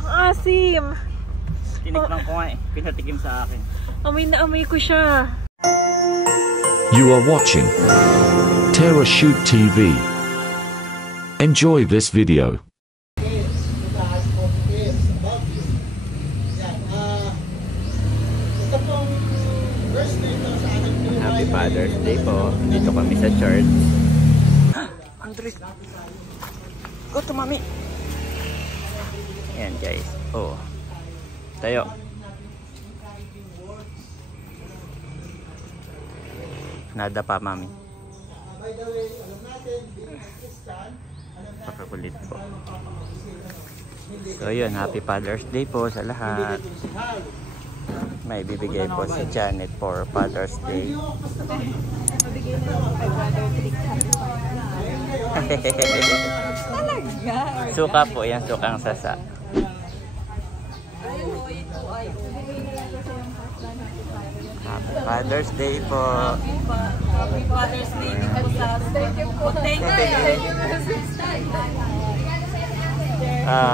Ang asim. Tinikman ko nga eh. Pinatikim sa akin. Amoy na amoy ko siya. You are watching Terra Shoot TV. Enjoy this video. Happy Father's Day po. Dito kami sa church. Andres! Go to mami! Ayan guys. Oh. Tayo. Nada pa mami. Pakakulit po. So yun, Happy Father's Day po sa lahat. May bibigay po si Janet for Father's Day. Suka po yan, sukang sasa. Happy Father's Day po. Happy Father's Day po sa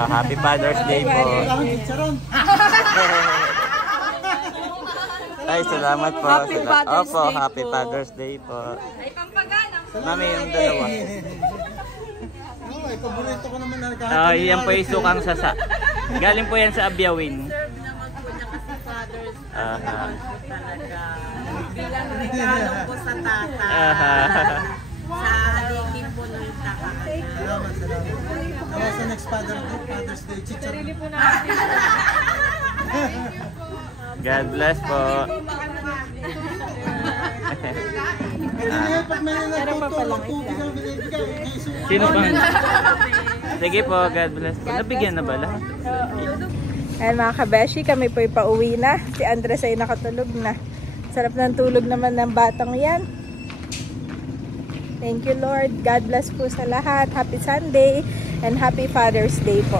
Happy Father's Day po. Ay, salamat po. Opo, Happy Father's Day po. Ay, pampagana. Mami, yung dalawa. Ay, paborito ko naman na Yan po yung sukang sasa. Galing po yan sa Abyawin. Serve naman po niya kasi Father's Day. Talaga. Bilang regalo po sa tata. Sa haligin po ng takaan. Salamat, salamat. Ako sa next Father's Day, chicharon. Sarili po natin. God bless po. Pag may nagtutulong, tubig ang binibigay. Sino pa? Sige po, God bless po. Nabigyan na ba lahat? Ayan mga kabeshi, kami po ipauwi na. Si Andres ay nakatulog na. Sarap ng tulog naman ng batang yan. Thank you Lord. God bless po sa lahat. Happy Sunday and Happy Father's Day po.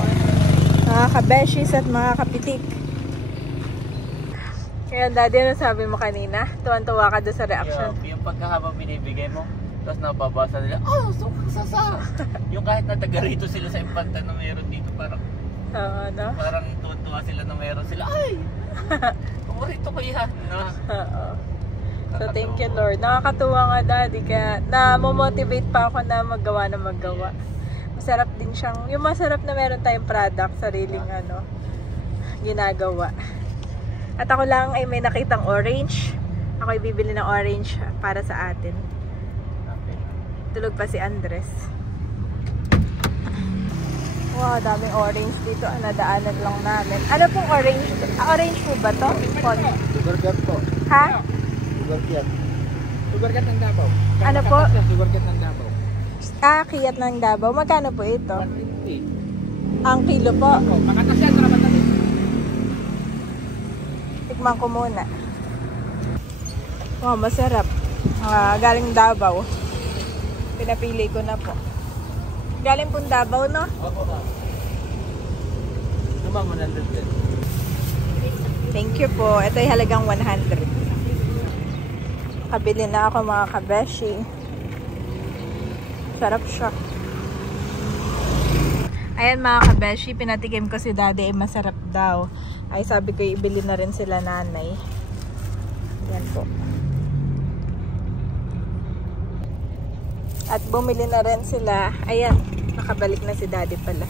Mga kabeshis at mga kapitik. Kaya daddy, ano sabi mo kanina? Tuwan-tuwa ka doon sa reaction. Yung pagkahabang binibigay mo, tapos nababasa nila, oh, sukang sasa! Yung kahit na taga rito sila sa Impanta na meron dito, parang no? parang tuwa sila na meron sila. Ay! Paborito ko yan. No? So thank you Lord. Nakakatuwa nga daddy, kaya na-motivate pa ako na maggawa na maggawa. Masarap din siyang, yung masarap na meron tayong product, sariling ginagawa. At ako lang ay may nakitang orange. Ako ay bibili ng orange para sa atin. Tulog pa si Andres. Wow, daming orange dito. Nadaanan lang namin. Ano pong orange? Orange po ba to? Sugarcat po. Ha? Sugarcat. Sugarcat ng Davao. Ano po? Sugarcat ng Davao. Kiyat ng Davao. Magkano po ito? 150. Ang kilo po. Makatas yan, marabat natin. Tikman ko muna. Wow, masarap. Galing Davao. Pinapili ko na po. Galing pong Davao, no? Opo. Tumang 100 din. Thank you po. Ito ay halagang 100. Kabili na ako mga kabeshi. Sarap siya. Ayan mga kabeshi, pinatikim ko si daddy ay masarap daw. Ay sabi ko ibili na rin sila nanay. Yan po. At bumili na rin sila. Ayan, nakabalik na si daddy pala.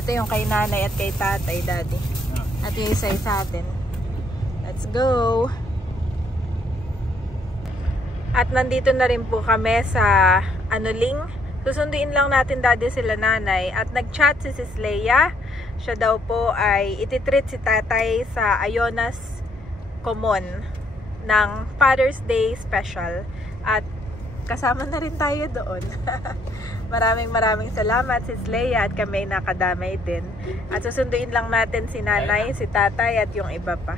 Ito yung kay nanay at kay tatay daddy. At yung isa sa atin. Let's go! At nandito na rin po kami sa Anuling. Susunduin lang natin daddy sila nanay. At nag-chat si Sis Leia. Siya daw po ay ititreat si tatay sa Ayonas Common ng Father's Day special. At kasama na rin tayo doon. Maraming salamat Sis Leia at kami nakadamay din. At susunduin lang natin si nanay, si tatay at yung iba pa.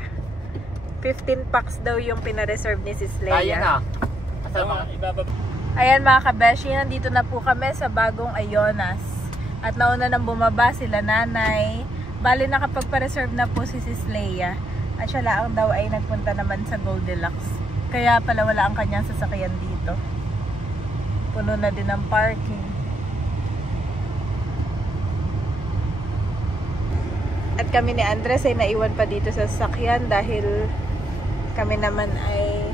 15 packs daw yung pinareserve ni Sis Leia. Ayan mga kabeshi, nandito na po kami sa bagong Ayonas. At nauna nang bumaba sila nanay. Bali nakapagpa-reserve na po si Sis Leia. At siya lang daw ay nagpunta naman sa Goldilocks. Kaya pala wala ang kanyang sasakyan dito. Puno na din ang parking. At kami ni Andres ay naiwan pa dito sa sasakyan dahil kami naman ay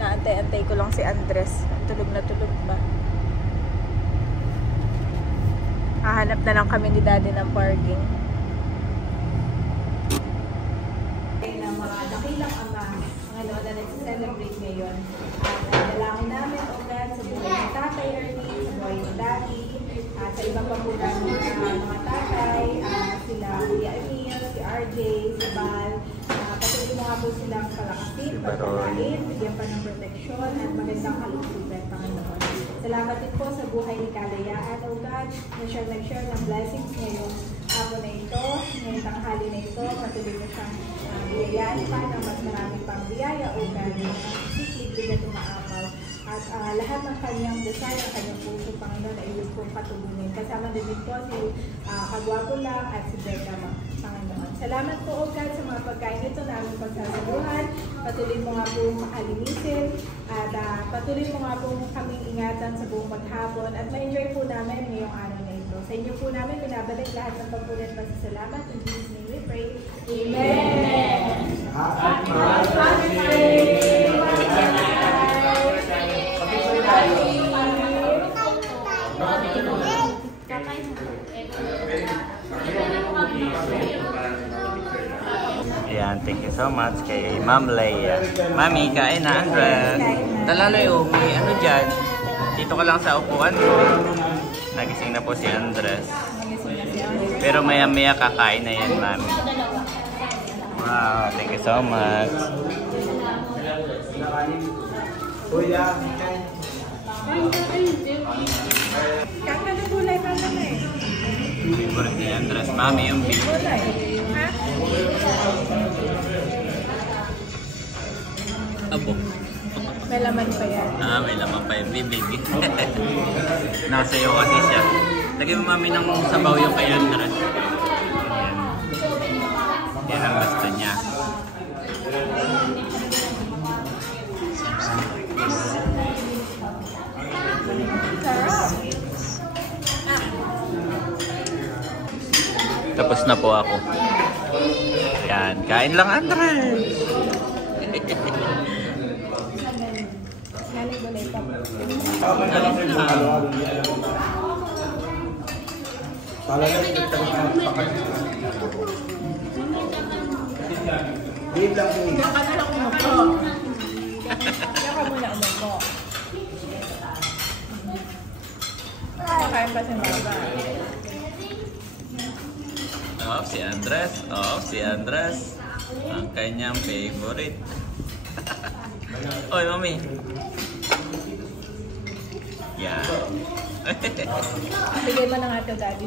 naantay-antay ko lang si Andres. Tulog na tulog ba? Hahanap na lang kami ni Daddy ng parking. Na mga dakilang ama, Panginoon na nag-celebrate ngayon. At dalangin namin, O God, sa buhay ni Tatay Ernie, sa buhay ni Daddy, at sa iba pa po namin mga tatay, sila Kuya Emil, si RJ, si Val. Patuloy mo nga po silang palakasin, pagpalain, bigyan pa ng proteksyon at magandang kalusugan, Panginoon. Salamat din po sa buhay ni Kalayaan, O God, na siya nag-share ng blessings ngayong hapon na ito, ngayong tanghali na ito. Patuloy mo siyang biyayaan pa ng mas maraming pang biyaya, O God, ng siklig na tumaapaw. At lahat ng kanyang desire, ang kanyang puso, Panginoon, ay iyong pong patuloy. Kasama din po si Kagwapo lang at si Becca, Panginoon. Salamat po, O God, sa mga pagkain ito na aming pagsasaluhan. Patuloy mo nga po makalinisin at patuloy mo nga po kaming ingatan sa buong maghapon at ma-enjoy po namin ngayong araw na ito. Sa inyo po namin binabalik lahat ng pagpulit at pasasalamat. In Jesus' name we pray. Amen! Ayan, thank you so much kay Ma'am Leia. Mami, kain na, Andres. Talaloy, may ano dyan. Dito ka lang sa upuan mo. Nagising na po si Andres. Pero maya-maya kakain na yan, Mami. Wow, thank you so much. Kaka na gulay pa na eh. Favorite ni Andres, Mami, yung beef. Gulay. Ha? Abo. May laman pa yan. May laman pa yung bibig. Nakasayo kasi siya. Lagyan mo, Mami, ng sabaw yung kay Andres. Yan ang gusto niya. Tapos na po ako. Yan, kain lang, Andres. Galing gulay pa. Kaka na lang umupo. Kaka muna umupo. Kakain pa si Baba. Oh, si Andres. Oh, si Andres. Ang kanyang favorite. Oy, Mami. Yan. Bigay mo na nga ito, Daddy.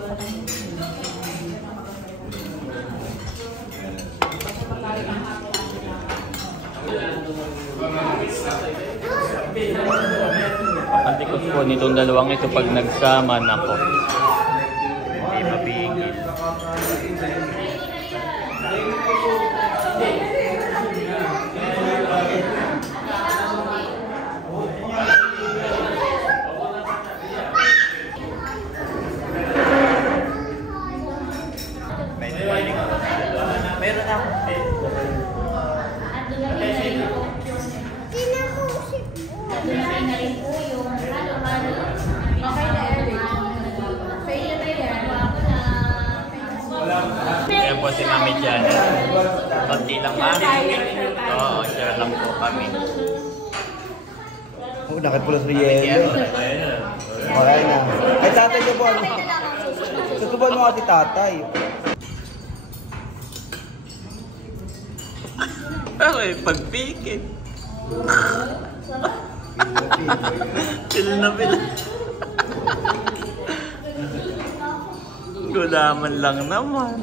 Papantikot po nitong dalawang ito pag nagsama na ko. Hindi mapigil. Meron ako. Ayan po si Mami Janet. Konti lang, Mami. Oo, share lang po kami. Oh, nakapula sa yelo. Okay na. Ay, tatay niyo po. Tutuban mo ati tatay. Okay, pagpikit. Pil na pil. Gulaman lang naman.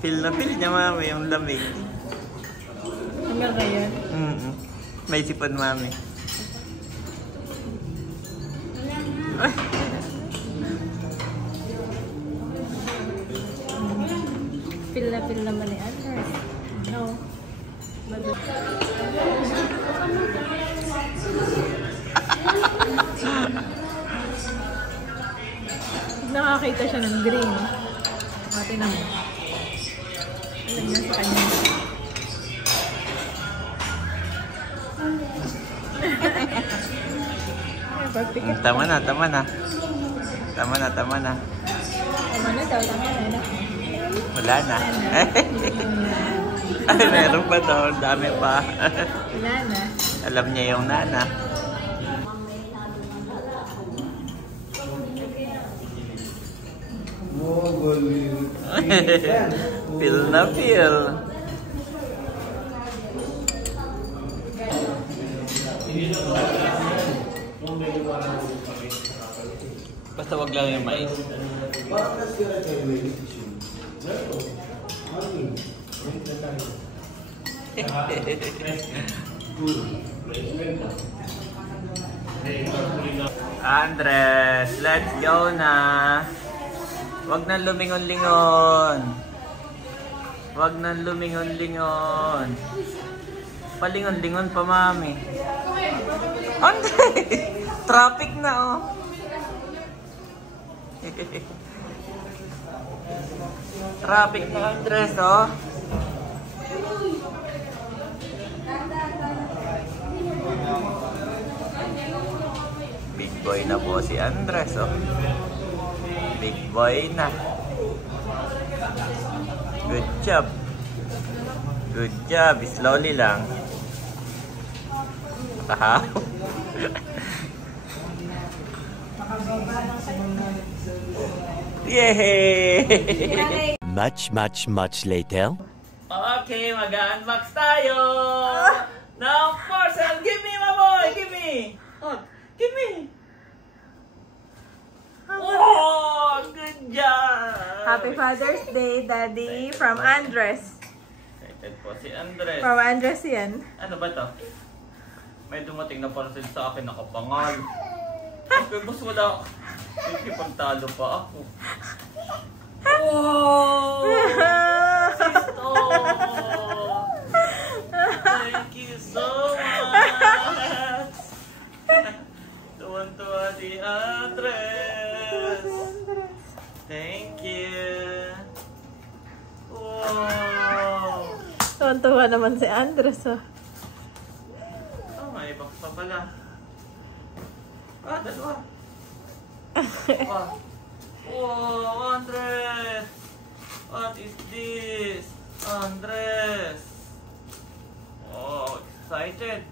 Pil na pil niya, Mami, yung lamig. Hanggang ngayon? May sipon, Mami. Pil naman ni Andres. No. Nakakita siya ng green. Mati na mo. niya sa kanya. Tama na, tama na. Tama na, tama na. Tama na daw, tama na. Wala na. Ay, meron pa to. Dami pa. Wala na. Alam niya yung nana. Feel na feel. Basta wag lang yung mais. Andres, let's go na. Wag nang lumingon-lingon. Wag nang lumingon-lingon. Palingon-lingon pa, mami. Andre! Traffic na, oh. Traffic na, Andres, oh. Big boy na po si Andres, oh. Big boy na. Good job. Good job. Slowly lang. Tahaw. Yay! Much later. Okay, mag-unbox tayo! Now, parcel! Give me, my boy! Give me! Oh, give me! Oh, good job! Happy Father's Day, Daddy, from Andres. Excited po si Andres. From Andres yan. Ano ba to? May dumating na parcel sa akin, nakapangal. Okay, boss, wala. Sige, pagtalo pa ako. Oh! Sisto! Thank you so much! Tuwan-tuwa si Andres! Thank you! Wow! Tuwan-tuwa naman si Andres, oh. Oh, may box pa pala. Ah, dalawa. Wow. Wow, Andres! What is this? Andres! Oh, excited.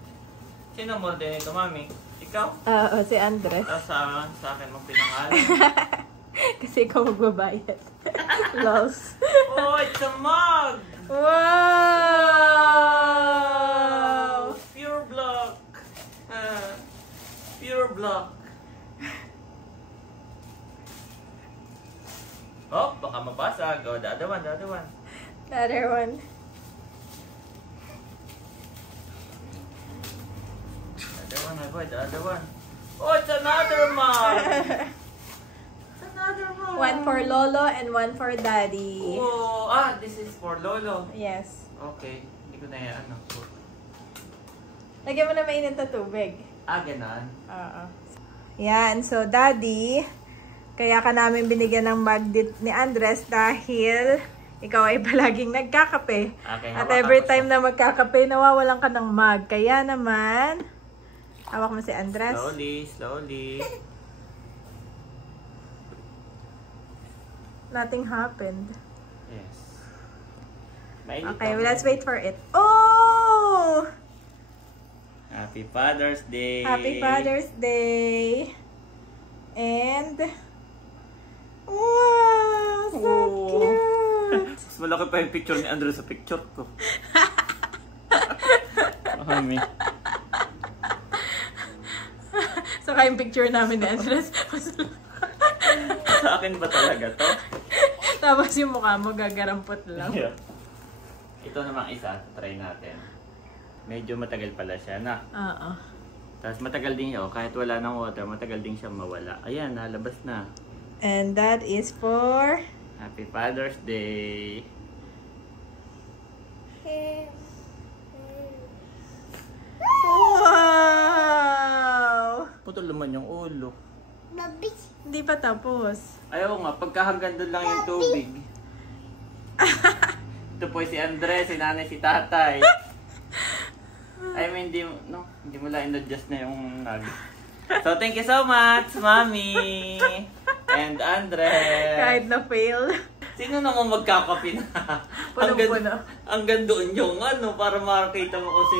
Sino mo din ito, mami? Ikaw? Oo, si Andres. Tapos sa akin mo pinangalan. Kasi ikaw magbabayad. Loss. Oh, it's a mug! Wow! Pure block! Pure block. Oh, baka mabasag. Oh, the other one, the other one. The other one. The other one, my boy, the other one. Oh, it's another mug! It's another mug! One for Lolo and one for Daddy. Oh, this is for Lolo. Yes. Okay, hindi ko na yan, ano. Lagyan mo na mainit na tubig. Ganon. Oo. Yan, so Daddy, kaya ka namin binigyan ng mug ni Andres dahil ikaw ay palaging nagkakape. Okay, At hawak every ako time na magkakape, nawawalan ka ng mug. Kaya naman, hawak mo si Andres. Slowly, slowly. Nothing happened. Yes. Mainit Okay, ako. let's wait for it. Oh! Happy Father's Day! Happy Father's Day! And, wow! So Oh. cute! Mas malaki pa yung picture ni Andrew sa picture ko. Mami. Saka yung picture namin ni Andres. Sa akin ba talaga to? Tapos yung mukha mo gagarampot lang. Yeah. Ito namang isa, try natin. Medyo matagal pala siya na. Oo. Tapos matagal din siya, kahit wala ng water, matagal din siya mawala. Ayan, nalabas na. And that is for... Happy Father's Day! Wow! Putol naman yung ulo. Hindi pa tapos. Ayaw nga, pagka hanggang doon lang yung tubig. Ito po si Andres, si nanay, si tatay. I mean, hindi mo lang in-adjust na yung nag. So, thank you so much, Mami! And Andres! Kahit na fail. Sino naman magkakapi na? Hanggang doon yung para makakita mo kasi,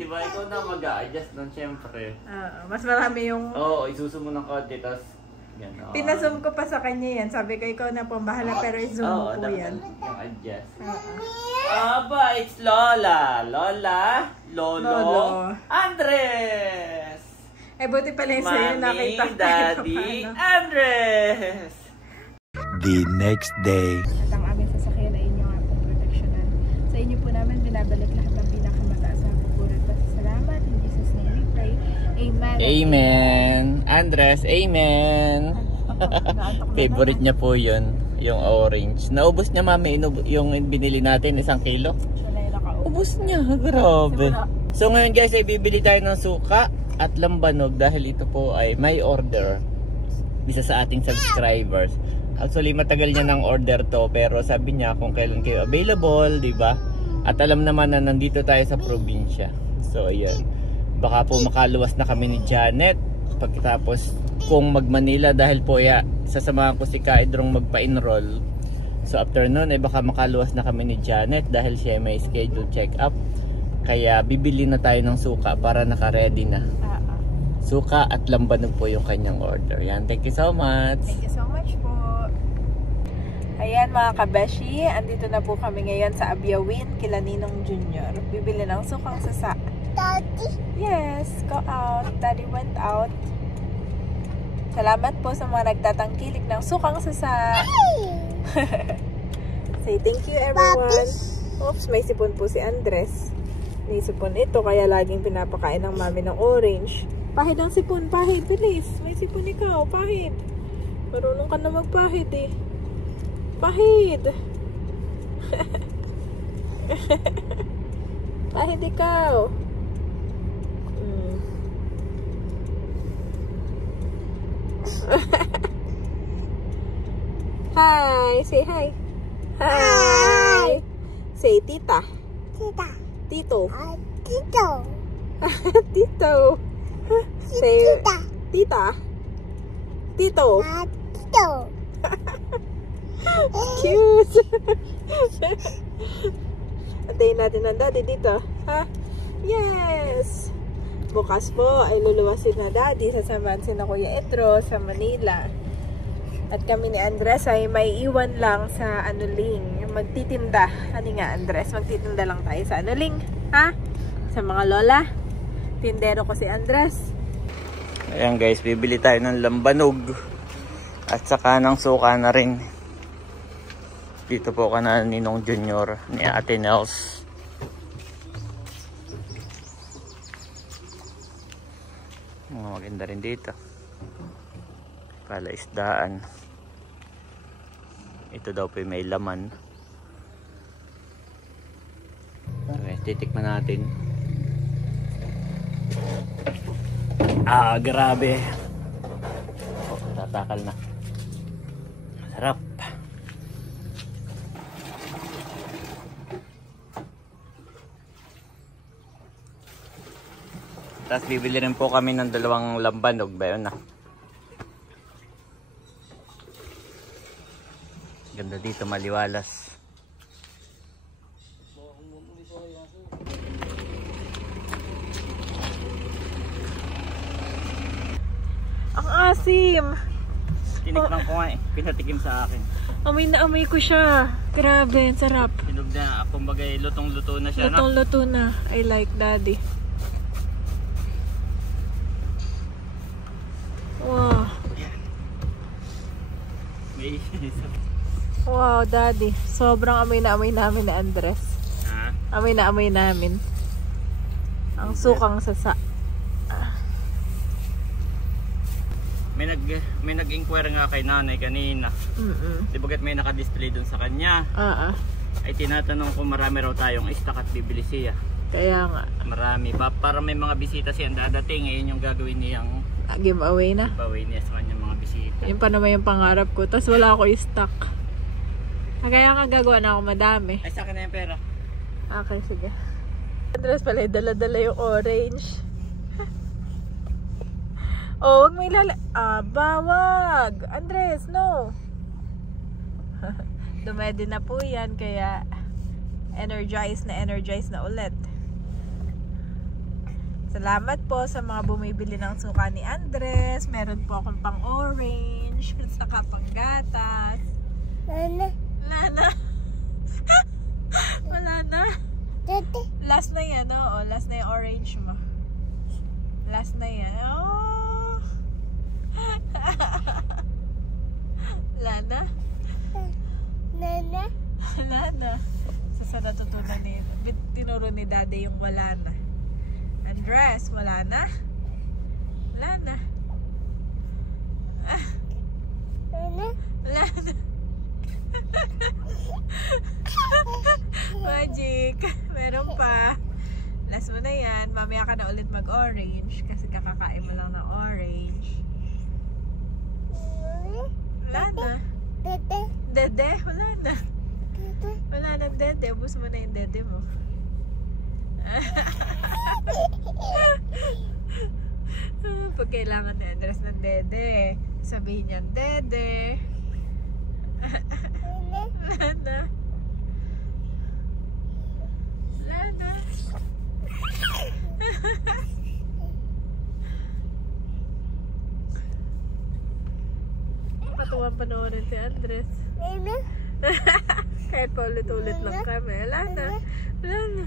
di ba, ikaw na mag-a-adjust doon, syempre. Mas marami yung... Oo, isuso mo ng konti, tapos gano'n. Pinasum ko pa sa kanya yan. Sabi ko, ikaw na po bahala, pero i-zoom mo po yan. Yung adjust. Aba, it's Lola. Lolo. Andres! Buti pala yung sa'yo, nakita ko. Daddy, Andres! The next day. At ang aming sasakyan ay inyong atong proteksyonan. Sa inyo po namin binabalik lahat ng pinakamataas na pagpurat. Salamat. In Jesus' name we pray. Amen. Amen. Andres, amen. Favorite niya po yun, yung orange. Naubos niya, Mami, yung binili natin, 1 kilo. Ubos niya, grabe. So ngayon guys, ay bibili tayo ng suka at lambanog dahil ito po ay may order. Isa sa ating subscribers. Actually, matagal niya ng order to, pero sabi niya kung kailan kayo available, di ba? At alam naman na nandito tayo sa probinsya. So ayan. Baka po makaluwas na kami ni Janet pagkatapos kung mag-Manila dahil po sasamahan ko si Kaidrong magpa-enroll. So after nun, baka makaluwas na kami ni Janet dahil siya may schedule check-up. Kaya bibili na tayo ng suka para naka-ready na. Suka at lambanog po yung kanyang order. Yan, thank you so much. Thank you so much po. Ayan mga kabeshi, andito na po kami ngayon sa Abiawin, kila Ninong Jr. Bibili ng sukang sasa. Daddy? Yes, go out. Daddy went out. Salamat po sa mga nagtatangkilik ng sukang sasa. Say thank you everyone. Oops, may sipon po si Andres. May sipon ito, kaya laging pinapakain ng mami ng orange. Pahid ang sipon, pahid, bilis. May sipon ikaw, pahid. Marunong ka na magpahid eh. Pahid. Pahid ikaw. Hi, say hi. Hi. Say tita. Tita. Tito. Tito. Tito. Say tita. Tita. Tito. Tito. Cute. Antayin natin ang daddy dito. Ha? Yes. Bukas po ay luluwasin na daddy. Sasamahan si na Kuya Edro sa Manila. At kami ni Andres ay may iwan lang sa Anuling. Magtitinda. Ano nga Andres? Magtitinda lang tayo sa Anuling. Ha? Sa mga lola. Tindero ko si Andres. Ayan guys, bibili tayo ng lambanog. At saka ng suka na rin. Dito po ka na Ninong Junior ni Ate Nels. Maganda rin dito. Palaisdaan. Ito daw po may laman. Okay, titikman natin. Grabe. Oh, tatakal na. Sarap. Tapos bibili rin po kami ng 2 lambanog ba yun na. Ganda dito, maliwalas. Ang asim. Tinikman ko nga eh. Pinatikim sa akin. Amoy na amoy ko siya. Grabe, ang sarap. Sinog na, kumbaga lutong-luto na siya. Lutong-luto na. I like daddy. Wow. Wow, daddy. Sobrang amoy na amoy namin na Andres. Ha? Amoy na amoy namin. Ang sukang sasa. May nag-inquire nga kay nanay kanina. Di bagat may naka-display dun sa kanya. Ay tinatanong ko marami raw tayong stock at bibili siya. Kaya nga. Marami. Para may mga bisita siyang dadating. Ngayon yung gagawin niyang giveaway na. Giveaway niya sa kanyang mga bisita. Yun pa naman yung pangarap ko. Tapos wala ako i-stock. Kaya nga gagawa na ako madami. Ay, sa akin na yung pera. Okay, sige. Andres pala, dala-dala yung orange. Oh, wag may bawag! Andres, no! Dumedi na po yan, kaya energized na ulit. Salamat po sa mga bumibili ng suka ni Andres. Meron po akong pang orange, saka pang gatas. Wala na. Wala na. Last na yan, oo. Last na yung orange mo. Last na yan. Oh. Wala na. Wala na. Sa natutunan ni tinuro ni Daddy yung wala na. Andres, wala na. Wala na. Wala na. Magic. Meron pa. Last mo na yan. Mamaya ka na ulit mag-orange kasi kakakain mo lang ng orange. Wala na. Dede? Wala na. Wala na dede. Ubus mo na yung dede mo. Pag kailangan ni Andres ng dede, sabihin niya, dede. Wala na. Wala na. Katuwang panoorin si Andres. Kahit pa ulit-ulit lang kami. Wala na. Wala na.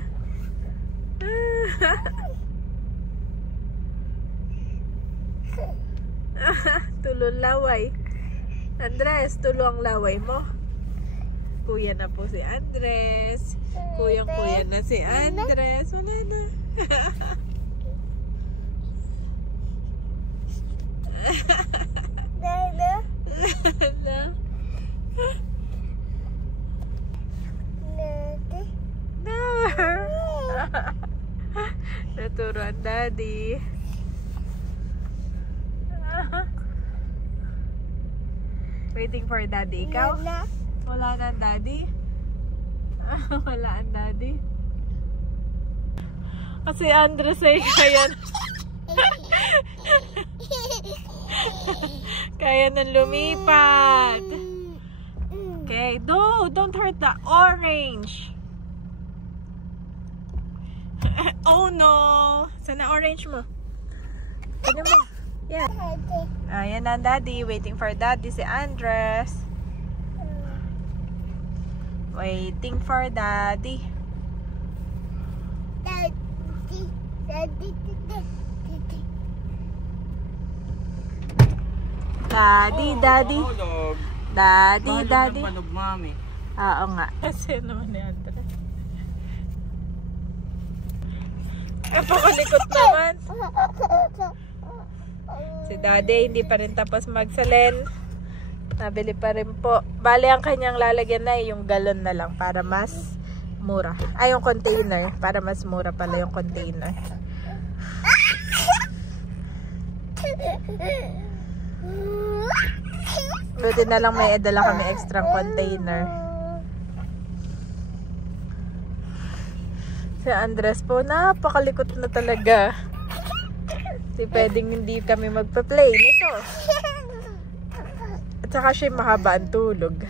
Tulong laway. Andres, tulo ang laway mo. Kuya na po si Andres. Kuyang-kuya na si Andres. Wala na. Naturo ang Daddy. Waiting for Daddy. Ikaw? Wala na ang Daddy? Wala ang Daddy? Kasi Andres ay kaya kaya nang lumipat. Okay, don't hurt the orange. Oh no! Sana orange mo? Ano mo? Yeah. Ayan na Daddy. Waiting for Daddy si Andres. Waiting for Daddy. Daddy, Daddy. Daddy, Daddy. Panog, Mami. Oo nga. Kasi naman ni Andres. Napakalikot naman. Si Daddy hindi pa rin tapos magsalin. Nabili pa rin po. Bale ang kanyang lalagyan na yung galon na lang para mas mura. Ay, yung container. Para mas mura pala yung container. Buti na lang may edala kami extra container. Si Andres po, napakalikot na talaga. Di pwedeng hindi kami magpa-play nito. At saka siya mahaba ang tulog.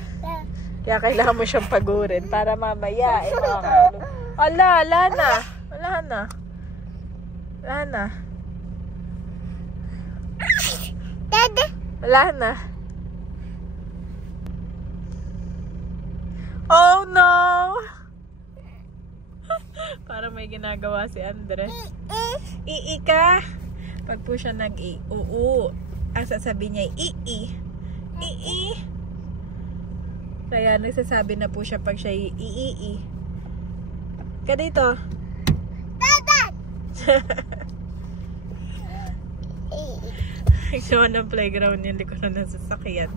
Kaya kailangan mo siyang pagurin para mamaya makakatulog. Wala na. Wala na. Wala na. Wala na. Oh no! Para may ginagawa si Andres. Ii ka. Pag po siya nag-i-uu, ang sasabihin niya ii. Ii. Kaya nagsasabi na po siya pag siya ii. Ka dito. Dadat! Ikaw ng playground yung likuran ng sasakyan.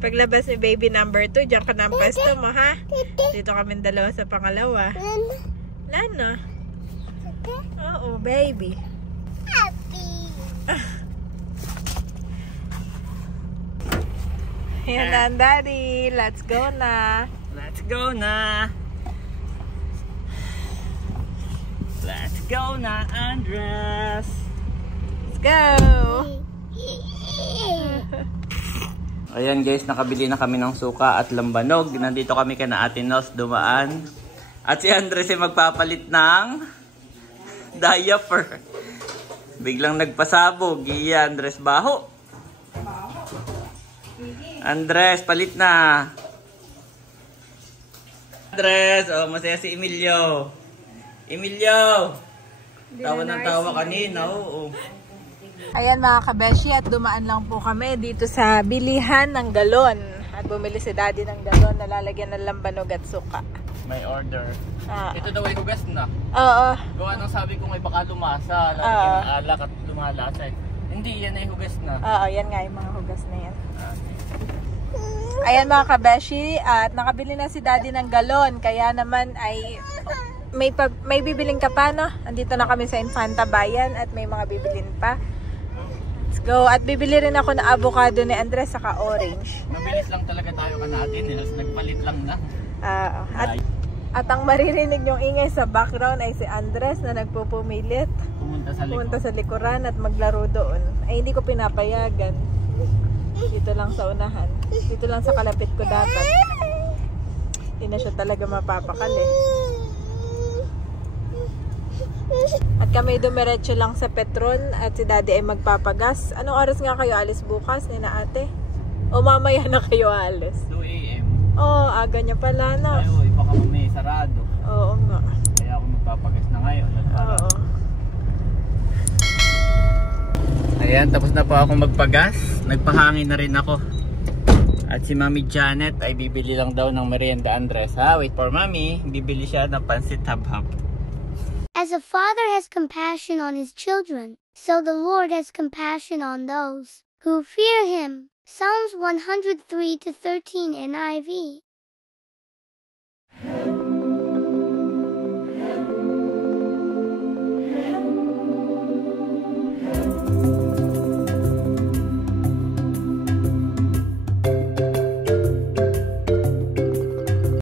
Paglabas ni baby number 2, diyan ka ng pwesto mo, ha? Dito kami dalawa sa pangalawa. Lana? Oo, baby. Happy. Ayan na ang daddy. Let's go na. Let's go na. Let's go na, Andres. Let's go. Ayan guys, nakabili na kami ng suka at lambanog. Nandito kami kana Ate Nos dumaan. At si Andres ay magpapalit ng diaper. Biglang nagpasabog. Iya, Andres, baho. Andres, palit na. Andres, oh, masaya si Emilio. Emilio! Tawa ng tawa kanina, oo. Ayan mga kabeshi, at dumaan lang po kami dito sa bilihan ng galon. At bumili si daddy ng galon na lalagyan ng lambanog at suka. May order. Ah. Ito daw ay hugas na. Oo. Gawa nang sabi ko ay baka lumasa. Lalagyan ng alak at lumalasa. Hindi, yan ay hugas na. Oo, yan nga yung mga hugas na yan. Ayan mga kabeshi, at nakabili na si daddy ng galon. Kaya naman ay may bibiling ka pa, no? Andito na kami sa Infanta Bayan at may mga bibilin pa. Let's go. At bibili rin ako ng avocado ni Andres saka orange. Mabilis lang talaga tayo ka natin. Nagpalit lang na. At ang maririnig yung ingay sa background ay si Andres na nagpupumilit. Pumunta sa likuran at maglaro doon. Ay hindi ko pinapayagan. Dito lang sa unahan. Dito lang sa kalapit ko dapat. Hindi na siya talaga mapapakali. At kami dumiretso lang sa Petron at si daddy ay magpapagas. Anong oras nga kayo alis bukas, nina ate? O mamaya na kayo alis? 2 AM. Oo, aga niya pala, no? Ay, baka may sarado. Oo nga. Kaya ako magpapagas na ngayon. Oo. Ayan, tapos na po ako magpagas. Nagpahangin na rin ako. At si Mami Janet ay bibili lang daw ng merienda Andres. Ha? Wait for Mami. Bibili siya ng pansit hab-hab. As a father has compassion on his children, so the Lord has compassion on those who fear him. Psalms 103-13 NIV.